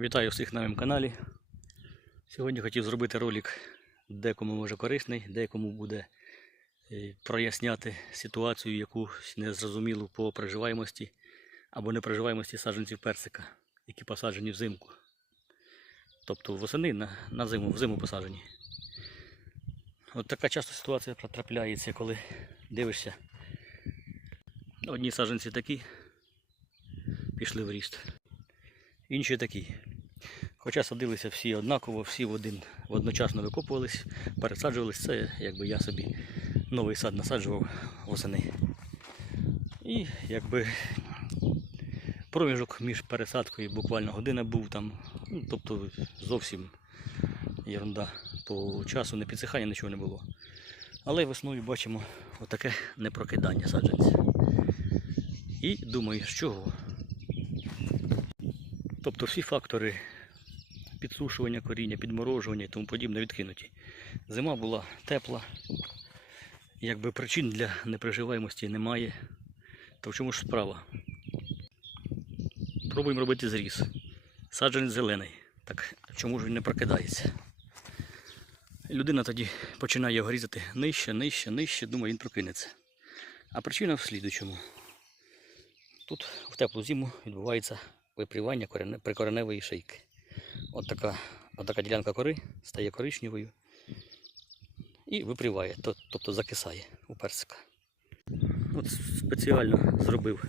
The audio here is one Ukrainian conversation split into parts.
Вітаю всіх на моєму каналі. Сьогодні хотів зробити ролик декому може корисний, декому буде е, проясняти ситуацію, якусь незрозумілу по проживаємості або непроживаємості саджанців персика, які посаджені взимку. Тобто восени на, на зиму, взиму посаджені. От така часто ситуація трапляється, коли дивишся. Одні саджанці такі пішли в ріст інші такі. Хоча садилися всі однаково, всі в один одночасно викопувались, пересаджувались. Це якби я собі новий сад насаджував восени. І якби проміжок між пересадкою буквально година був там, ну, тобто зовсім ерунда по часу, не підсихання, нічого не було. Але весною бачимо отаке непрокидання саджанця. І думаю, з чого? Тобто всі фактори підсушування коріння, підморожування і тому подібне відкинуті. Зима була тепла, якби причин для неприживаємості немає. То в чому ж справа? Пробуємо робити зріз. Саджанець зелений. Так чому ж він не прокидається? Людина тоді починає його різати нижче, нижче, нижче, думає, він прокинеться. А причина в слідучому. Тут в теплу зиму відбувається випрівання прикореневої шийки. От така, от така ділянка кори стає коричневою і випріває, тобто закисає у персика. От спеціально зробив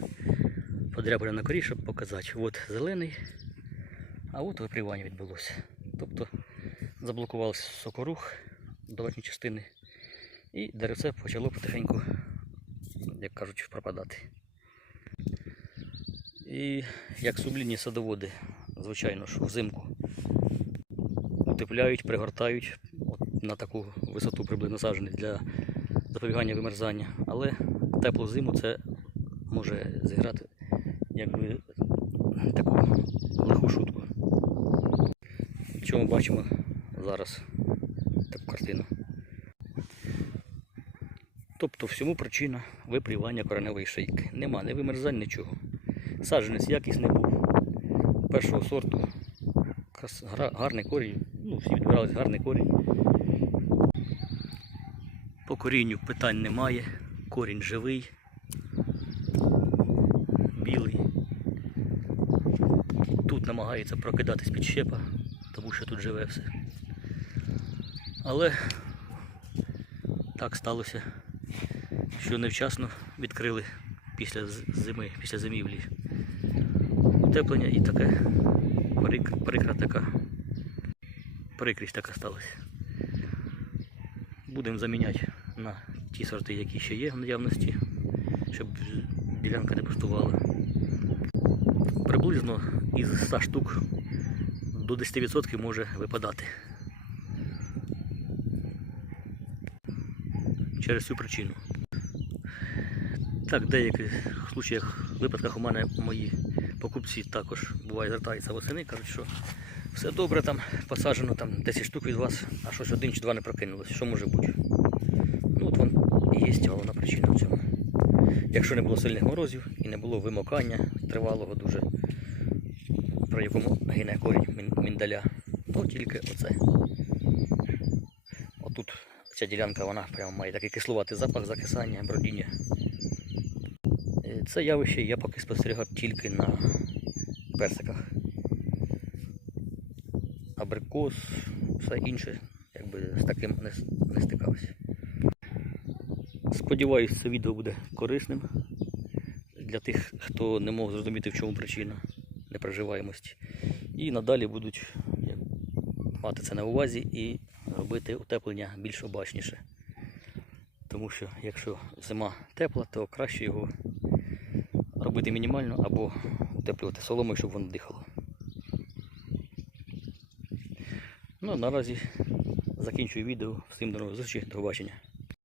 подряблення на корі, щоб показати. От зелений, а от випрівання відбулося. Тобто заблокувався сокорух до верхньої частини, і деревце почало потихеньку, як кажуть, пропадати. І як сублінні садоводи, звичайно, що взимку утепляють, пригортають на таку висоту приблизно саджених для запобігання вимерзання. Але теплу зиму це може зіграти якби таку лиху шутку. Чому бачимо зараз таку картину. Тобто всьому причина випрівання кореневої шийки. Нема не вимерзань, нічого. Саджанець якісний був першого сорту. Крас- Гарний корінь. Ну, всі відбирались гарний корінь. По корінню питань немає. Корінь живий. Білий. Тут намагається прокидатись під щепа, тому що тут живе все. Але так сталося, що невчасно відкрили після зими, після зимівлі утеплення і таке прикра така. Прикрість така сталася. Будемо заміняти на ті сорти, які ще є в наявності, щоб ділянка не пустувала. Приблизно із 100 штук до 10% може випадати. Через цю причину. Так, в деяких случаях, випадках у мене мої покупці також буває звертаються восени, кажуть, що все добре там посаджено там 10 штук від вас, а щось один чи два не прокинулося. Що може бути? Ну от вон і є головна причина в цьому. Якщо не було сильних морозів і не було вимокання тривалого дуже, про якому гине корінь міндаля, то тільки оце. Отут ця ділянка вона прямо має такий кислуватий запах закисання, бродіння. Це явище я поки спостерігав тільки на персиках. Абрикос, все інше, якби з таким не, не стикався. Сподіваюсь, це відео буде корисним для тих, хто не мог зрозуміти, в чому причина непроживаємості. І надалі будуть мати це на увазі і робити утеплення більш обачніше. Тому що якщо зима тепла, то краще його робити мінімально або утеплювати соломою, щоб воно дихало. Ну, а наразі закінчую відео. Всім до нових зустрічей, до побачення.